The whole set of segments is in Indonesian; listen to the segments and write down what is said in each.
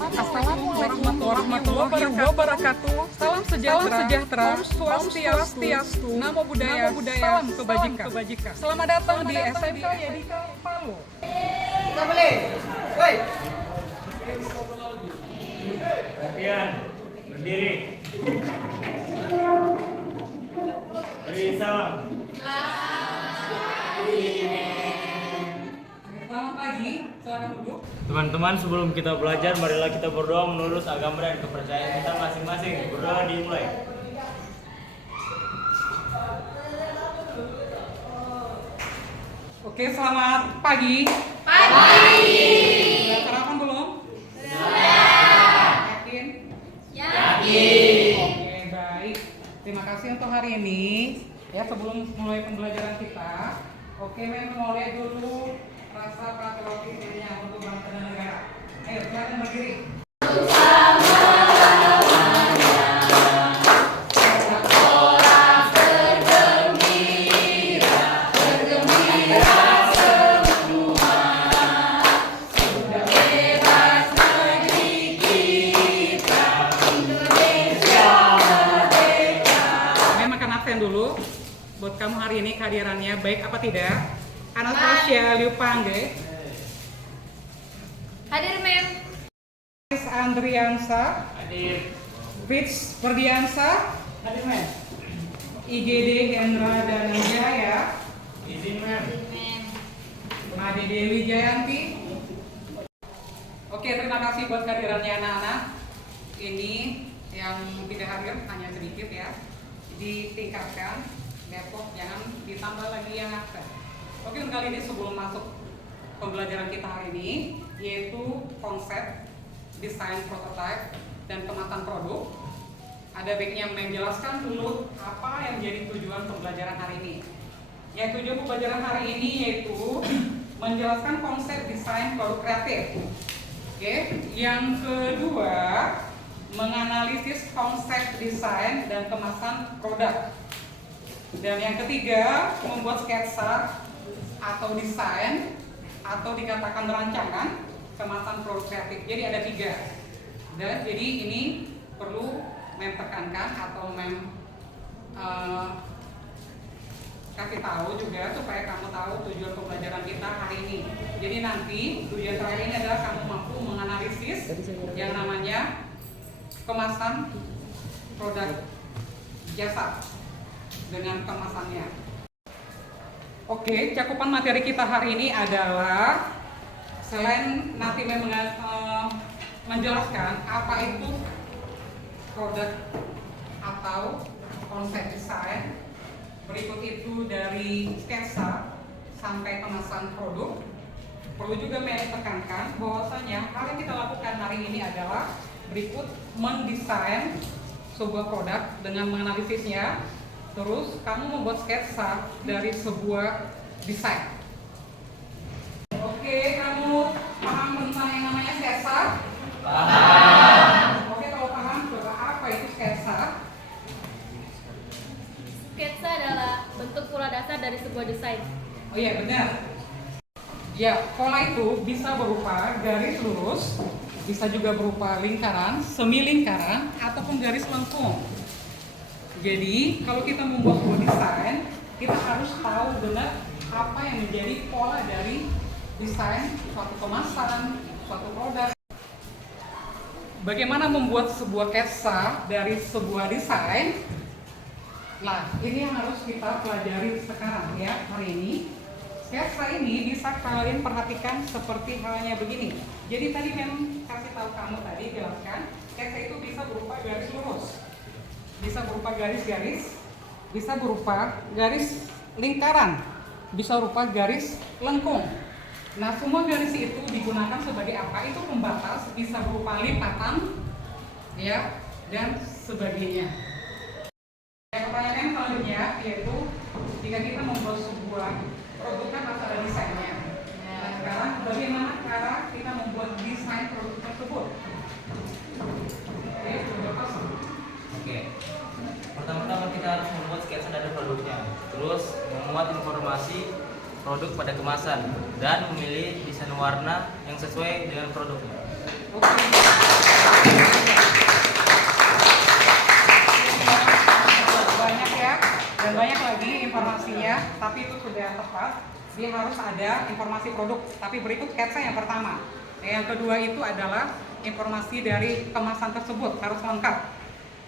Assalamualaikum warahmatullahi wabarakatuh. Salam sejahtera, swastiastu, namo buddhaya, salam kebajikan. Selamat datang di SMK Yadika Palu. Kita boleh. Woi. Latihan, berdiri. Beri salam. Selamat pagi, silakan duduk. Teman-teman, sebelum kita belajar, marilah kita berdoa menurut agama dan kepercayaan kita masing-masing. Berdoa dimulai. Oke, selamat pagi. Sudah sarapan belum? Yakin? Oke, baik. Terima kasih untuk hari ini. Ya, sebelum mulai pembelajaran kita, oke, mulai dulu rasa patriotismenya untuk bangsa dan negara. Ayo, silakan berdiri. Dulu buat kamu hari ini kehadirannya baik apa tidak? Anastasia Liu Pangge, Hadir, Mem. Andriansa, Hadir. Fritz Ferdiansa, Hadir, Mem. IGD Hendra Dananjaya, Izin, Mem. Mem. Made Dewi Jayanti. Oke, terima kasih buat kehadirannya anak-anak. Ini yang tidak hadir hanya sedikit ya. Ditingkatkan, Depok jangan ditambah lagi yang absen. Oke, kali ini sebelum masuk pembelajaran kita hari ini, yaitu konsep, desain prototipe, dan kemasan produk. Ada baiknya menjelaskan dulu apa yang menjadi tujuan pembelajaran hari ini. Yang tujuan pembelajaran hari ini yaitu menjelaskan konsep desain produk kreatif. Oke, yang kedua, menganalisis konsep desain dan kemasan produk. Dan yang ketiga, membuat sketsa atau desain atau dikatakan rancangan kemasan produk kreatif. Jadi ada 3. Dan jadi ini perlu Mem tekankan atau Mem kasih tahu juga supaya kamu tahu tujuan pembelajaran kita hari ini. Jadi nanti tujuan terakhir ini adalah kamu mampu menganalisis yang namanya kemasan produk jasa dengan kemasannya. Oke, cakupan materi kita hari ini adalah selain nanti menjelaskan apa itu produk atau konsep desain, berikut itu dari sketsa sampai kemasan produk. Perlu juga menekankan bahwasanya hal yang kita lakukan hari ini adalah berikut: mendesain sebuah produk dengan menganalisisnya, terus kamu membuat sketsa dari sebuah desain. Oke, kamu paham tentang yang namanya sketsa? Paham. Oke, kalau paham, coba apa itu sketsa? Sketsa adalah bentuk pola dasar dari sebuah desain. Oh iya, benar. Ya, pola itu bisa berupa garis lurus, bisa juga berupa lingkaran, semi lingkaran, ataupun garis lengkung. Jadi, kalau kita membuat sebuah desain, kita harus tahu benar apa yang menjadi pola dari desain suatu kemasan, suatu produk. Bagaimana membuat sebuah sketsa dari sebuah desain? Nah, ini yang harus kita pelajari sekarang ya, hari ini. Sketsa ini bisa kalian perhatikan seperti halnya begini. Jadi tadi Mem kasih tahu kamu tadi, jelaskan, sketsa itu bisa berupa garis lurus, bisa berupa garis-garis, bisa berupa garis lingkaran, bisa berupa garis lengkung. Nah, semua garis itu digunakan sebagai apa? Itu pembatas, bisa berupa lipatan, ya, dan sebagainya. Pertanyaan selanjutnya yaitu jika kita membuat sebuah produk kan harus ada desainnya. Nah, sekarang bagaimana cara kita membuat desain produk tersebut? Oke, sudah pasang. Oke. Pertama-tama kita harus membuat sketsa dari produknya. Terus memuat informasi produk pada kemasan dan memilih desain warna yang sesuai dengan produknya. Oke. tapi itu sudah tepat. Dia harus ada informasi produk. Tapi berikut sketsa yang pertama. Yang kedua itu adalah informasi dari kemasan tersebut harus lengkap.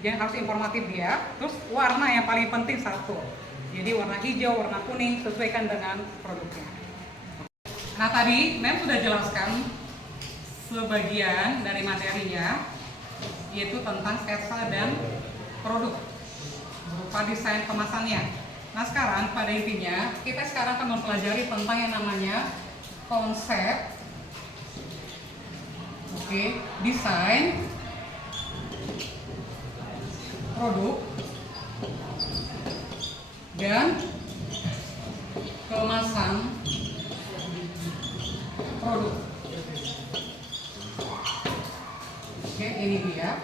Yang harus informatif dia. Terus warna yang paling penting satu. Jadi warna hijau, warna kuning sesuaikan dengan produknya. Nah tadi Mem sudah jelaskan sebagian dari materinya, yaitu tentang sketsa dan produk berupa desain kemasannya. Nah sekarang pada intinya kita sekarang akan mempelajari tentang yang namanya konsep, desain, produk, dan kemasan produk. Oke, ini dia.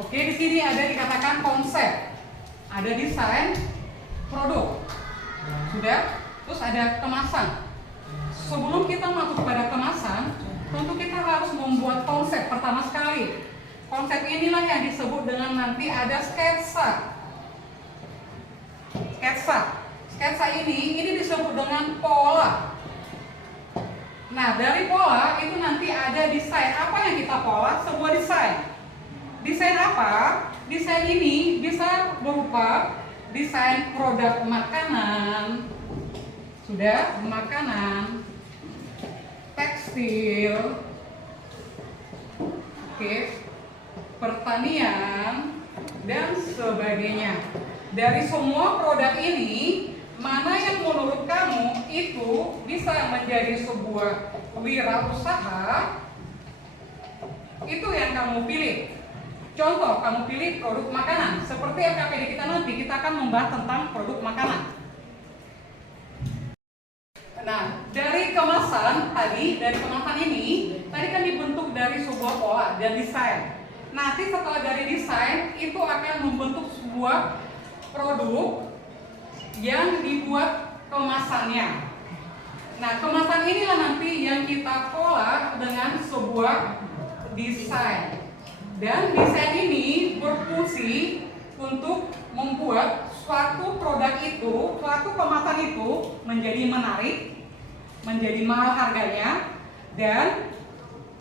Oke, di sini ada dikatakan konsep, ada desain, produk, sudah. Terus ada kemasan. Sebelum kita masuk kepada kemasan, tentu kita harus membuat konsep pertama sekali. Konsep inilah yang disebut dengan nanti ada sketsa. Sketsa ini disebut dengan pola. Nah, dari pola itu nanti ada desain. Apa yang kita pola? Sebuah desain. Desain apa? Desain ini bisa berupa desain produk makanan, sudah, makanan, tekstil, pertanian, dan sebagainya. Dari semua produk ini, mana yang menurut kamu itu bisa menjadi sebuah wirausaha, itu yang kamu pilih. Contoh, kamu pilih produk makanan. Seperti FKPD kita nanti, kita akan membahas tentang produk makanan. Nah, dari kemasan ini, tadi kan dibentuk dari sebuah pola dan desain. Nanti setelah dari desain, itu akan membentuk sebuah produk yang dibuat kemasannya. Nah, kemasan inilah nanti yang kita pola dengan sebuah desain. Dan desain ini berfungsi untuk membuat suatu produk itu, suatu kemasan itu menjadi menarik, menjadi mahal harganya, dan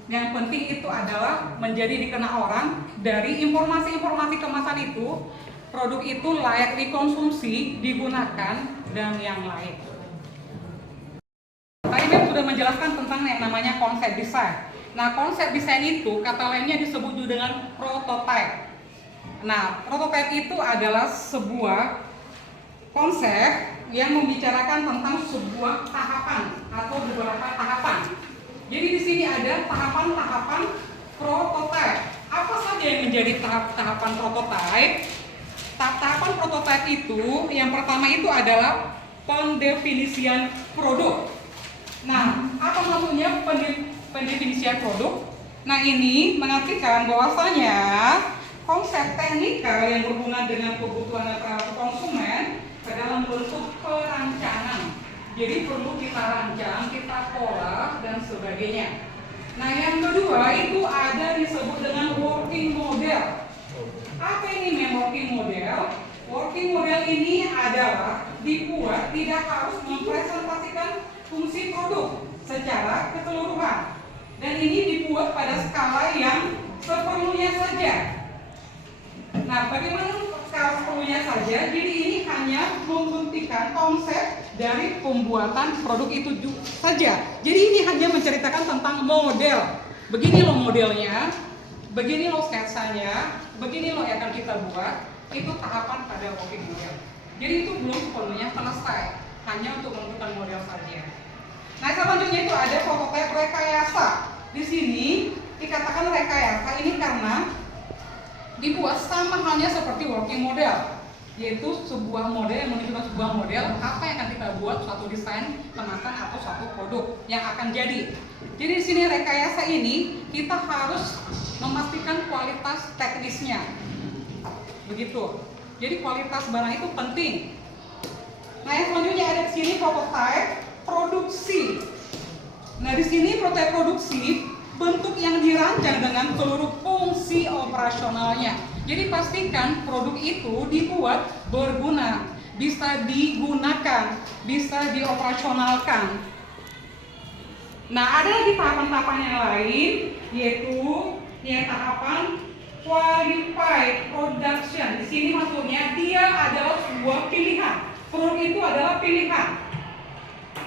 yang penting itu adalah menjadi dikenal orang. Dari informasi-informasi kemasan itu, produk itu layak dikonsumsi, digunakan, dan yang lain. Tadi Mem sudah menjelaskan tentang yang namanya konsep desain. Nah, konsep desain itu kata lainnya disebut juga dengan prototype. Nah, prototype itu adalah sebuah konsep yang membicarakan tentang sebuah tahapan atau beberapa tahapan. Jadi di sini ada tahapan-tahapan prototype. Apa saja yang menjadi tahapan prototype? Tahapan prototype itu yang pertama itu adalah pendefinisian produk. Nah, apa maksudnya pendefinisian produk? Nah, ini mengartikan bahwasanya konsep teknikal yang berhubungan dengan kebutuhan dan perilaku konsumen ke dalam bentuk perancangan. Jadi perlu kita rancang, kita pola, dan sebagainya. Nah, yang kedua itu ada disebut dengan working model. Apa ini working model? Working model ini adalah dibuat tidak harus mempresentasikan fungsi produk secara keseluruhan. Dan ini dibuat pada skala yang seperlunya saja. Nah, bagaimana skala seperlunya saja? Jadi ini hanya membuktikan konsep dari pembuatan produk itu saja. Jadi ini hanya menceritakan tentang model. Begini loh modelnya, begini loh sketsanya, begini loh yang akan kita buat. Itu tahapan pada working model. Jadi itu belum sepenuhnya selesai, hanya untuk menentukan model saja. Nah, selanjutnya itu ada prototipe rekayasa. Di sini dikatakan rekayasa ini karena dibuat sama halnya seperti working model, yaitu sebuah model yang menunjukkan sebuah model apa yang akan kita buat, suatu desain kemasan atau suatu produk yang akan jadi. Jadi di sini rekayasa ini kita harus memastikan kualitas teknisnya, begitu. Jadi kualitas barang itu penting. Nah, yang selanjutnya ada di sini prototipe produksi. Nah, di sini prototipe produksi bentuk yang dirancang dengan seluruh fungsi operasionalnya. Jadi pastikan produk itu dibuat berguna, bisa digunakan, bisa dioperasionalkan. Nah, ada lagi tahapan-tahapan yang lain, yaitu yang tahapan qualified production. Di sini maksudnya dia adalah sebuah pilihan. Produk itu adalah pilihan.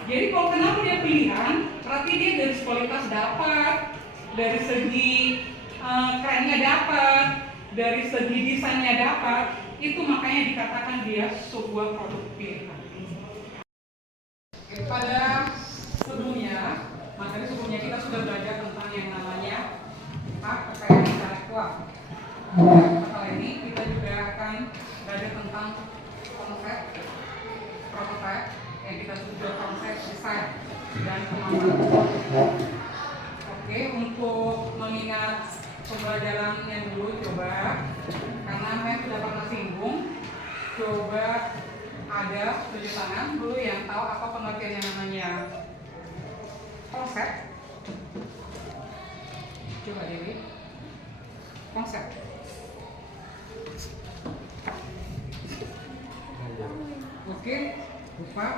Jadi kalau kenapa dia pilihan, berarti dia dari kualitas dapat, dari segi kerennya dapat, dari segi desainnya dapat, itu makanya dikatakan dia sebuah produk pilihan. Oke, pada sebelumnya, materi sebelumnya kita sudah belajar tentang yang namanya hak kekayaan intelektual. Kali ini kita juga akan belajar tentang konsep prototype, yang kita sebut konsep desain dan kemampuan. Oke, untuk mengingat pembelajaran yang dulu, coba karena saya sudah pernah singgung, coba ada tunjuk tangan dulu yang tahu apa pengertian yang namanya konsep. Coba Dewi, konsep. Oke, lupa.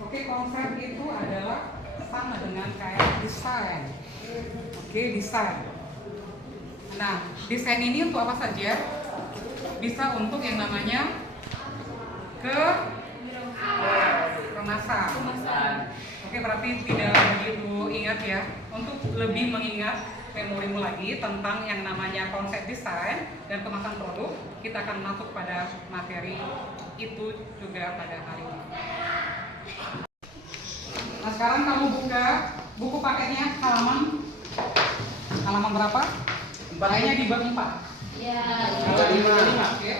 Oke, konsep itu adalah sama dengan kayak desain. Oke, desain. Nah, desain ini untuk apa saja? Bisa untuk yang namanya kemasan. Oke, berarti tidak begitu ingat ya. Untuk lebih mengingat memorimu lagi tentang yang namanya konsep desain dan kemasan produk, kita akan masuk pada materi itu juga pada hari ini. Nah, sekarang kamu buka buku paketnya halaman berapa? Kayaknya di bab 4. Ya. Bab 5. Oke.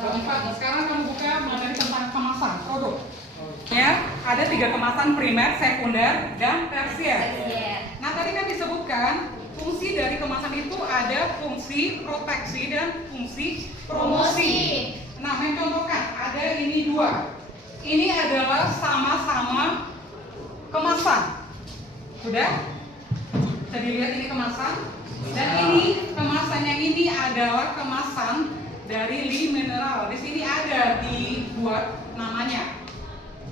Bab 4. Nah, sekarang kamu buka materi tentang kemasan produk. Ya, ada 3 kemasan, primer, sekunder, dan tersier. Nah, tadi kan disebutkan fungsi dari kemasan itu ada fungsi proteksi dan fungsi promosi. Nah, mencontohkan ada ini 2. Ini adalah sama-sama kemasan. Sudah? Bisa dilihat ini kemasan. Dan ini kemasan yang ini adalah kemasan dari Lee Mineral. Di sini ada dibuat namanya.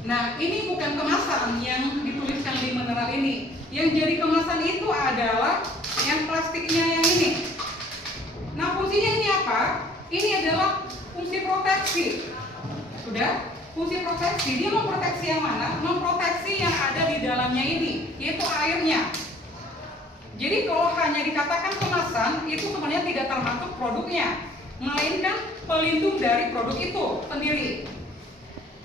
Nah, ini bukan kemasan yang dituliskan Lee Mineral ini. Yang jadi kemasan itu adalah yang plastiknya yang ini. Nah, fungsinya ini apa? Ini adalah fungsi proteksi. Sudah? Fungsi proteksi. Dia memproteksi yang mana? Memproteksi yang ada di dalamnya ini, yaitu airnya. Jadi kalau hanya dikatakan kemasan, itu sebenarnya tidak termasuk produknya, melainkan pelindung dari produk itu sendiri.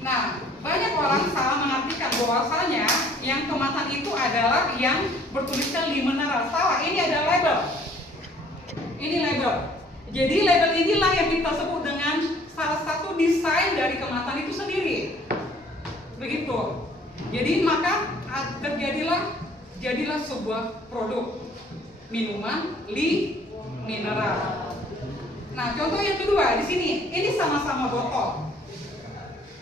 Nah, banyak orang salah mengartikan bahwasanya yang kemasan itu adalah yang bertuliskan Lee Mineral. Salah, ini ada label. Ini label. Jadi label inilah yang kita sebut dengan salah satu desain dari kemasan itu sendiri. Begitu. Jadi maka jadilah sebuah produk minuman Lee Mineral. Nah, contoh yang kedua di sini, ini sama-sama botol.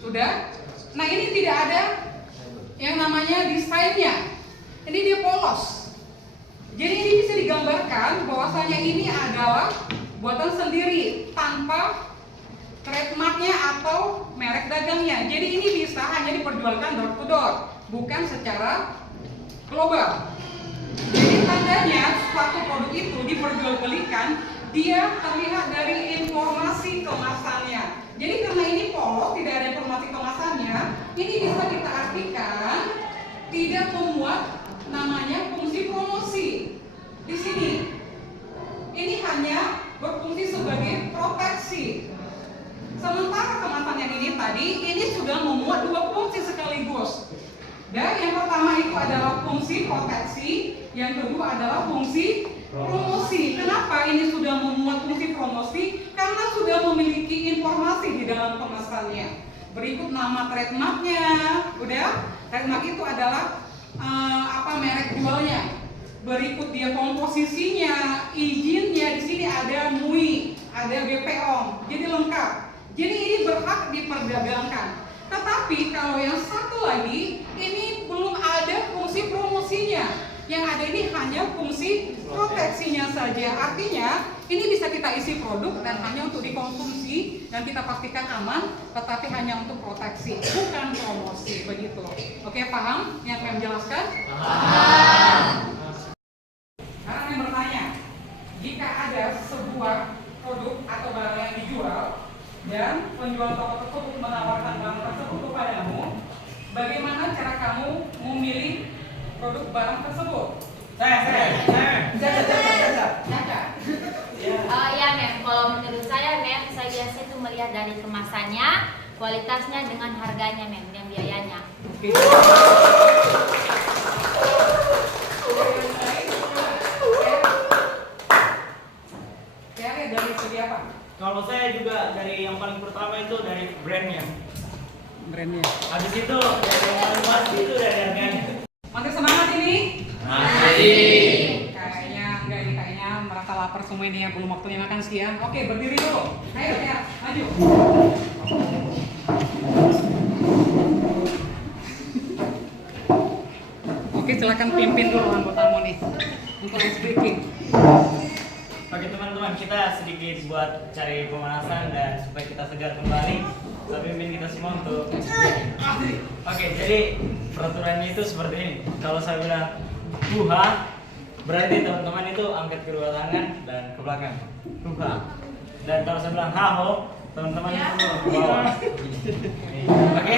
Sudah? Nah, ini tidak ada yang namanya desainnya. Ini dia polos. Jadi ini bisa digambarkan bahwasanya ini adalah buatan sendiri tanpa trademarknya atau merek dagangnya. Jadi ini bisa hanya diperjualkan door to door, bukan secara global. Jadi tandanya suatu produk itu diperjualbelikan, dia terlihat dari informasi kemasannya. Jadi karena ini polos, tidak ada informasi kemasannya, ini bisa kita artikan tidak memuat namanya fungsi promosi. Di sini, ini hanya berfungsi sebagai proteksi. Sementara kemasan yang ini tadi, ini sudah memuat 2 fungsi sekaligus. Dan yang pertama itu adalah fungsi proteksi, yang kedua adalah fungsi promosi. Kenapa ini sudah memuat fungsi promosi? Karena sudah memiliki informasi di dalam kemasannya. Berikut nama trademarknya, udah. Trademark itu adalah merek jualnya. Berikut dia komposisinya, izinnya. Di sini ada MUI, ada BPOM, jadi lengkap. Jadi ini berhak diperdagangkan. Tetapi kalau yang satu lagi, ini belum ada fungsi promosinya. Yang ada ini hanya fungsi proteksinya saja. Artinya Ini bisa kita isi produk dan hanya untuk dikonsumsi dan kita pastikan aman, tetapi hanya untuk proteksi, bukan promosi, begitu. Oke, paham yang saya jelaskan? Paham. Sekarang yang bertanya, jika ada sebuah produk atau barang yang dijual dan penjual toko tersebut menawarkan barang tersebut kepadamu, bagaimana cara kamu memilih produk barang tersebut? Caca. Ya Mem, kalau menurut saya Mem, saya biasa itu melihat dari kemasannya, kualitasnya dengan harganya Mem, dan biayanya. Oke. Saya dari segi apa? Kalau saya juga dari yang paling pertama itu dari brandnya. Brandnya. Habis itu dari yang paling pasti itu dari harganya. Masih semangat ini? Masih. Kayaknya enggak ini, kayaknya merasa lapar semua ini ya, belum waktunya makan siang. Oke, berdiri dulu. Ayo ya, maju. Oke, silakan pimpin dulu anggotamu nih untuk ice breaking. Oke teman-teman, kita sedikit buat cari pemanasan dan supaya kita segar kembali. Tapi pimpin kita semua untuk Oke, jadi peraturannya itu seperti ini. Kalau saya bilang buha, berarti teman-teman itu angkat kedua tangan dan ke belakang. Buha. Dan kalau saya bilang haho, teman-teman itu ke bawah. Oke,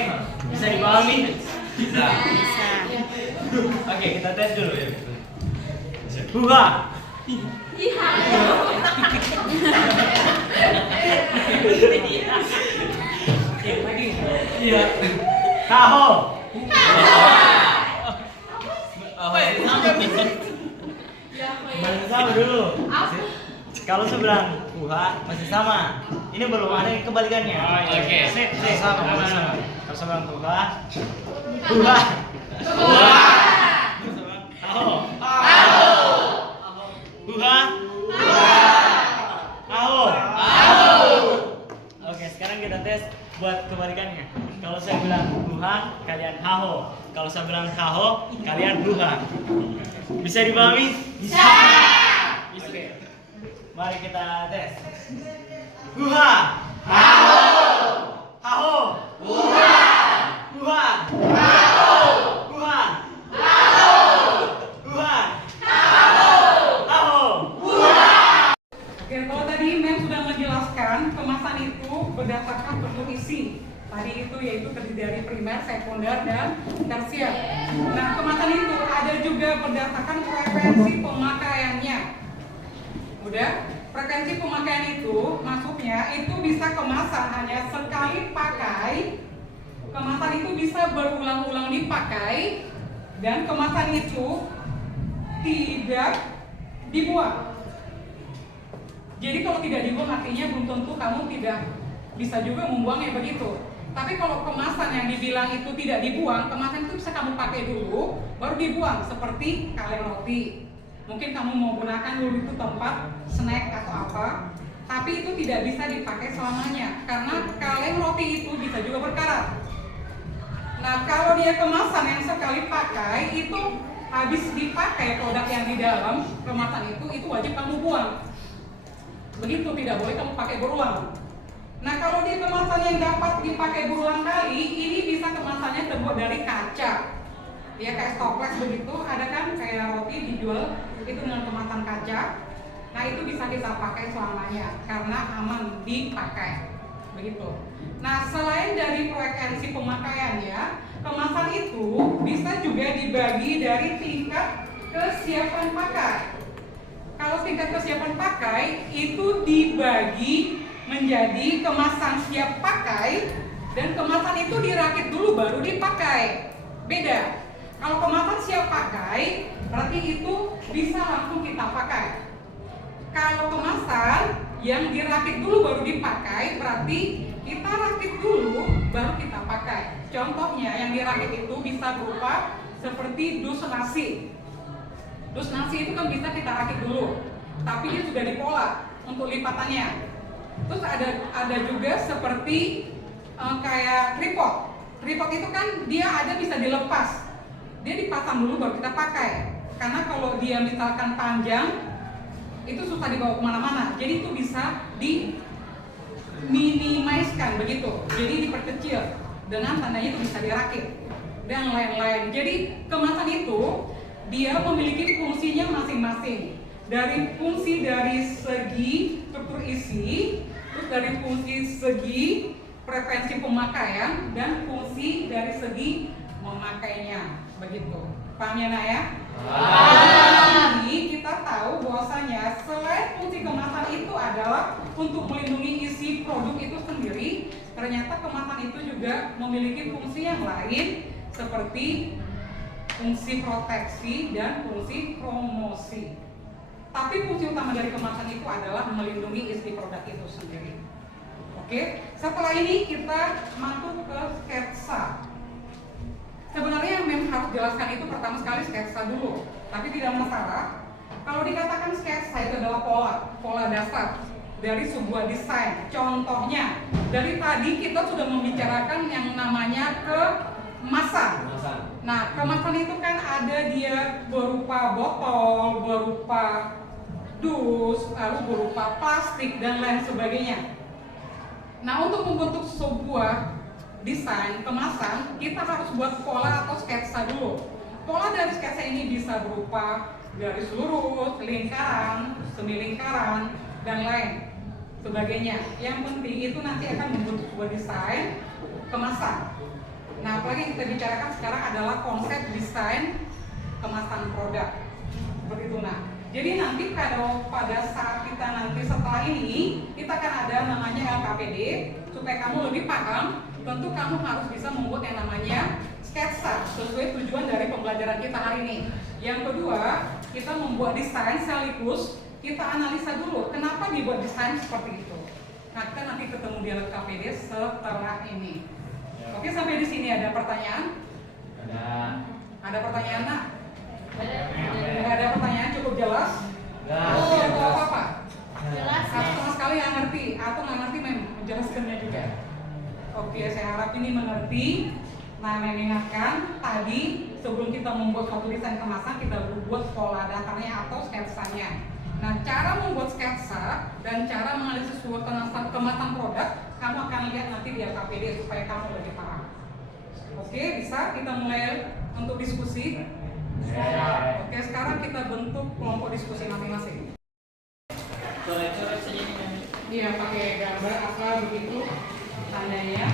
bisa dipahami? Bisa. Oke, kita tes dulu ya. Buha. Lagi. Iya. Haho. Masih sama dulu. Kalau saya bilang buha masih sama. Ini belum ada yang kebalikannya. Oke. Masih sama. Kalau saya bilang buha. Buha. Buha. Haho. Haho. Buha. Buha. Haho. Haho. Oke, sekarang kita tes buat kebalikannya. Kalau saya bilang buha, kalian haho. Kalau saya bilang haho, kalian buha. Bisa dipahami? Bisa. Oke. Mari kita tes. Buha. Haho. Haho. Buha. Buha. Haho. Buha. Haho. Buha. Haho. Buha. Oke, kalau tadi Mem sudah menjelaskan kemasan itu berdasarkan bentuk isi. Tadi itu yaitu terdiri dari primer, sekunder, dan tersier. Nah, kemasan itu ada juga berdasarkan frekuensi pemakaiannya. Udah? Frekuensi pemakaian itu maksudnya itu bisa kemasan hanya sekali pakai. Kemasan itu bisa berulang-ulang dipakai dan kemasan itu tidak dibuang. Jadi kalau tidak dibuang artinya belum tentu kamu tidak bisa juga membuangnya begitu. Tapi kalau kemasan yang dibilang itu tidak dibuang, kemasan itu bisa kamu pakai dulu, baru dibuang. Seperti kaleng roti. Mungkin kamu mau gunakan dulu itu tempat snack atau apa, tapi itu tidak bisa dipakai selamanya karena kaleng roti itu bisa juga berkarat. Nah, kalau dia kemasan yang sekali pakai itu habis dipakai produk yang di dalam kemasan itu wajib kamu buang. Begitu, tidak boleh kamu pakai berulang. Nah, kalau dia kemasan yang dapat dipakai berulang kali, ini bisa kemasannya terbuat dari kaca. Ya, kayak toples begitu, ada kan kayak roti dijual itu dengan kemasan kaca. Nah, itu bisa kita pakai selamanya karena aman dipakai. Begitu. Nah, selain dari frekuensi pemakaian ya, kemasan itu bisa juga dibagi dari tingkat kesiapan pakai. Kalau tingkat kesiapan pakai itu dibagi menjadi kemasan siap pakai dan kemasan itu dirakit dulu baru dipakai. Beda. Kalau kemasan siap pakai berarti itu bisa langsung kita pakai. Kalau kemasan yang dirakit dulu baru dipakai berarti kita rakit dulu baru kita pakai. Contohnya yang dirakit itu bisa berupa seperti dus nasi. Dus nasi itu kan bisa kita rakit dulu, tapi dia sudah dipola untuk lipatannya. Terus ada juga seperti kayak tripod. Tripod itu kan dia ada bisa dilepas. Dia dipasang dulu baru kita pakai. Karena kalau dia misalkan panjang, itu susah dibawa kemana-mana. Jadi itu bisa di minimizekan begitu, jadi diperkecil dengan tandanya itu bisa dirakit dan lain-lain. Jadi kemasan itu dia memiliki fungsinya masing-masing, dari fungsi dari segi struktur isi, terus dari fungsi segi preferensi pemakaian, dan fungsi dari segi memakainya begitu. Paham ya Nak ya? Ini kita tahu bahwasanya selain fungsi kemasan itu adalah untuk melindungi isi produk itu sendiri, ternyata kemasan itu juga memiliki fungsi yang lain seperti fungsi proteksi dan fungsi promosi. Tapi fungsi utama dari kemasan itu adalah melindungi isi produk itu sendiri. Oke, setelah ini kita masuk ke sketsa. Sebenarnya yang memang harus jelaskan itu pertama sekali sketsa dulu, tapi tidak masalah. Kalau dikatakan sketsa itu adalah pola dasar dari sebuah desain. Contohnya, dari tadi kita sudah membicarakan yang namanya kemasan. Nah, kemasan itu kan ada dia berupa botol, berupa dus, lalu berupa plastik dan lain sebagainya. Nah, untuk membentuk sebuah desain kemasan, kita harus buat pola atau sketsa dulu. Pola dari sketsa ini bisa berupa garis lurus, lingkaran, semilingkaran, dan lain sebagainya. Yang penting itu nanti akan membentuk sebuah desain kemasan. Nah, apalagi yang kita bicarakan sekarang adalah konsep desain kemasan produk. Seperti itu. Nah, jadi nanti kalau pada saat kita nanti setelah ini, kita akan ada namanya LKPD. Supaya kamu lebih paham, tentu kamu harus bisa membuat yang namanya sketsa sesuai tujuan dari pembelajaran kita hari ini. Yang kedua, kita membuat desain sekaligus kita analisa dulu kenapa dibuat desain seperti itu. Nah, kita nanti ketemu di LKPD setelah ini. Oke, sampai di sini ada pertanyaan? Ada pertanyaan, Nak? Nggak ada pertanyaan, cukup jelas? Atau tidak tahu apa-apa? Jelas Atau ya. sama sekali nggak ngerti? Atau nggak ngerti menjelaskannya juga? Oke, saya harap ini mengerti. Nah, mengingatkan tadi sebelum kita membuat suatu desain kemasan, kita buat pola dasarnya atau sketsanya. Nah, cara membuat sketsa dan cara menganalisis sebuah kemasan produk, kamu akan lihat nanti di LKPD supaya kamu lebih paham. Oke, bisa kita mulai untuk diskusi? Oke, sekarang kita bentuk kelompok diskusi masing-masing. Coret-coret saja ini. Iya, pakai gambar apa begitu tandanya.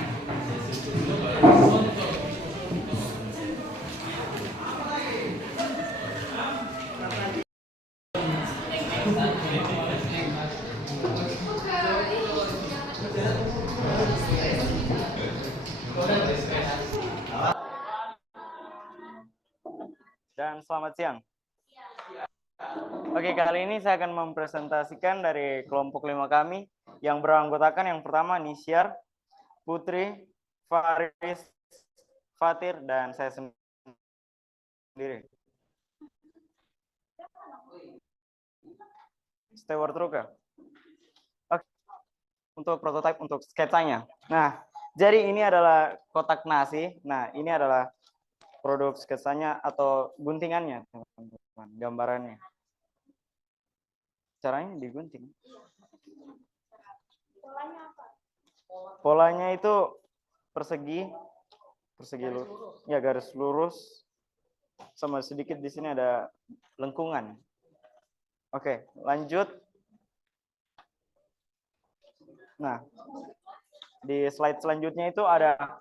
Dan selamat siang. Oke, kali ini saya akan mempresentasikan dari kelompok 5 kami yang beranggotakan yang pertama Nisyar, Putri, Faris, Fatir, dan saya sendiri. Stewart Ruka. Oke. Untuk prototipe untuk sketsanya. Nah, jadi ini adalah kotak nasi. Nah, ini adalah produk sketsanya atau guntingannya, teman-teman, gambarannya. Caranya digunting. Polanya itu persegi lurus. Ya, garis lurus. Sama sedikit di sini ada lengkungan. Oke, lanjut. Nah, di slide selanjutnya itu ada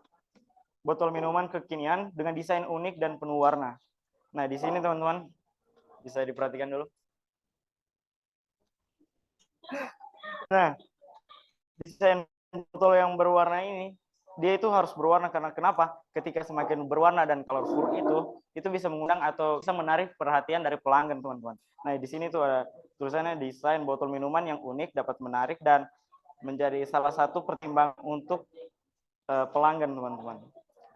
botol minuman kekinian dengan desain unik dan penuh warna. Nah, di sini teman-teman bisa diperhatikan dulu. Nah, desain botol yang berwarna ini, dia itu harus berwarna karena kenapa? Ketika semakin berwarna dan colorful itu bisa mengundang atau bisa menarik perhatian dari pelanggan, teman-teman. Nah, di sini tuh ada tulisannya desain botol minuman yang unik dapat menarik dan menjadi salah satu pertimbangan untuk pelanggan, teman-teman.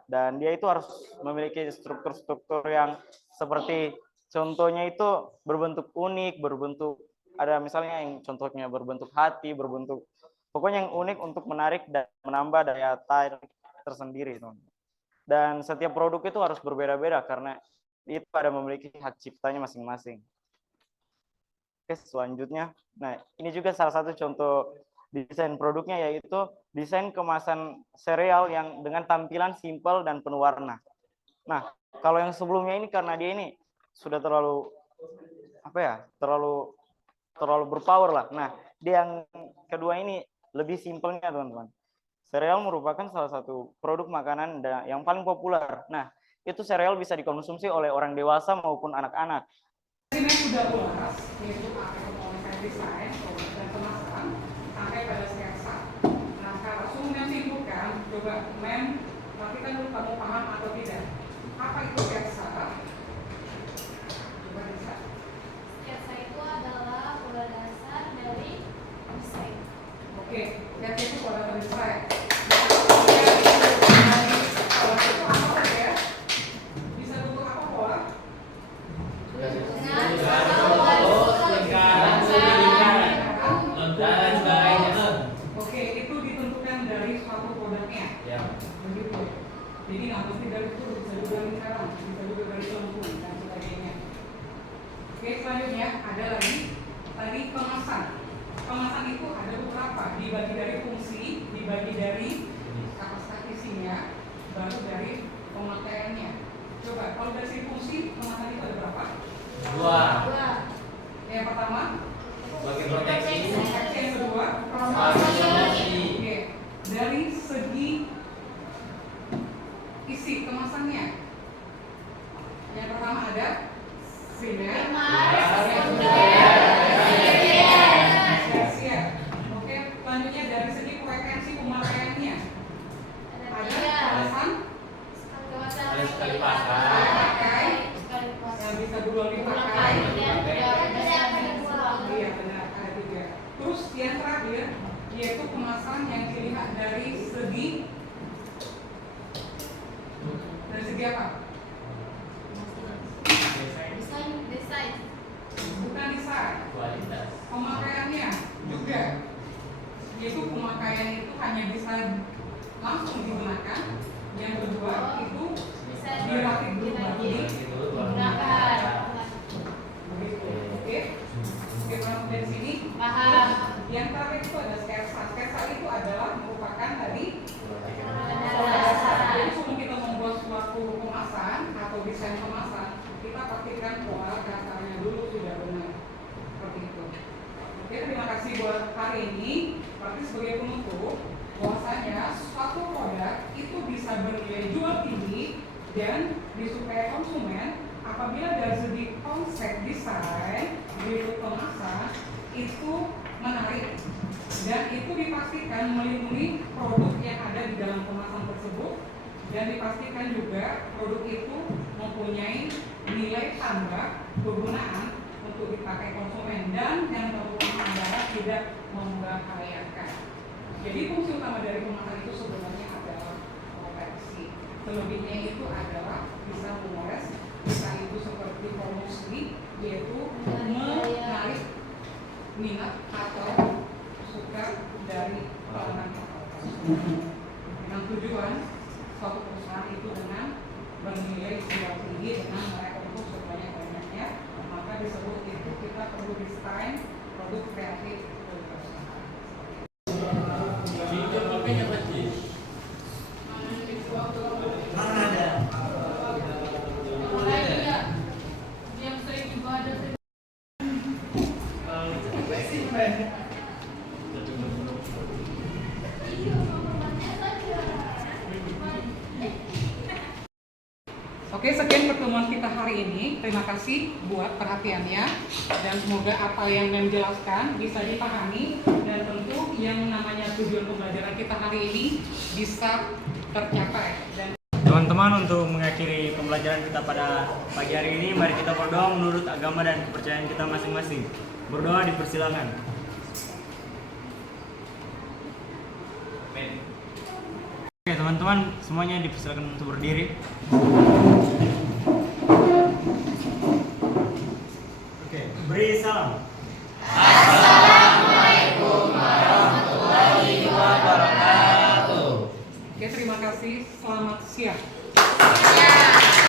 Dan dia itu harus memiliki struktur-struktur yang seperti contohnya itu berbentuk unik, berbentuk ada misalnya yang contohnya berbentuk hati, berbentuk pokoknya yang unik untuk menarik dan menambah daya tarik tersendiri, teman-teman. Dan setiap produk itu harus berbeda-beda karena itu ada memiliki hak ciptanya masing-masing. Oke, selanjutnya. Nah, ini juga salah satu contoh desain produknya, yaitu desain kemasan sereal yang dengan tampilan simpel dan penuh warna. Nah, kalau yang sebelumnya ini karena dia ini sudah terlalu terlalu berpower lah. Nah, dia yang kedua ini lebih simpelnya, teman-teman. Sereal merupakan salah satu produk makanan yang paling populer. Nah, itu sereal bisa dikonsumsi oleh orang dewasa maupun anak-anak. Ini sudah ulas, yaitu pakai pemotretan desain, produk dan kemasan, sampai pada sketsa. Nah, kalau langsung simpulkan, coba pastikan dulu kamu paham atau tidak. Apa itu sketsa? Coba bisa. Sketsa itu adalah pola dasar dari desain. Oke, sketsa itu pola dasar desain. Bisa bentuk apa pola? Oke, itu ditentukan dari suatu produknya. Begitu. Jadi nggak mesti dari itu, bisa juga lingkaran, bisa juga dari lengkung dan sebagainya. Oke, selanjutnya ada lagi tadi kemasan. Kemasan itu ada beberapa, dibagi dari fungsi, dibagi dari kapasitas isinya, baru dari pemakaiannya. Coba kalau dari segi fungsi, kemasan itu ada berapa? 2. Yang pertama, Bagi proteksi. yang kedua, Promosi. Oke, dari segi isi kemasannya, yang pertama ada sinar, oke, selanjutnya dari segi frekuensi pemakaiannya, ada kemasan Ada sekali pakai. yang bisa berulang dipakai. Iya benar, ada 3. Terus yang terakhir yaitu kemasan yang dilihat dari segi apa? Desain. Bukan desain. Kualitas. Pemakaiannya juga, yaitu pemakaian itu hanya bisa langsung digunakan. Yang kedua itu dirakit dulu baru Digunakan. begitu. Oke, paham dari sini? Paham. Yang terakhir itu ada sketsa. Sketsa itu adalah merupakan tadi jadi sebelum kita membuat suatu kemasan atau desain kemasan, kita pastikan pola dasarnya dulu sudah benar. Seperti itu. Oke, terima kasih buat hari ini. Berarti sebagai penutup, bahwasanya suatu produk itu bisa bernilai jual tinggi dan disukai konsumen apabila dari segi konsep desain, bentuk kemasan itu menarik dan itu dipastikan melindungi produk yang ada di dalam kemasan tersebut dan dipastikan juga produk itu mempunyai nilai tambah kegunaan untuk dipakai konsumen dan yang terutama adalah tidak membahayakan. Jadi fungsi utama dari kemasan itu sebenarnya adalah proteksi. Selebihnya itu adalah bisa memoles, bisa itu seperti promosi, yaitu menarik minat atau suka dari pelanggan dengan tujuan suatu perusahaan itu dengan bernilai jual tinggi dengan merekrut sebanyak-banyaknya, maka disebut itu kita perlu desain produk kreatif dari perusahaan. Oke, sekian pertemuan kita hari ini. Terima kasih buat perhatiannya dan semoga apa yang menjelaskan bisa dipahami dan tentu yang namanya tujuan pembelajaran kita hari ini bisa tercapai. Dan Teman-teman, untuk mengakhiri pembelajaran kita pada pagi hari ini, mari kita berdoa menurut agama dan kepercayaan kita masing-masing. Berdoa dipersilakan. Oke, teman-teman, semuanya dipersilakan untuk berdiri.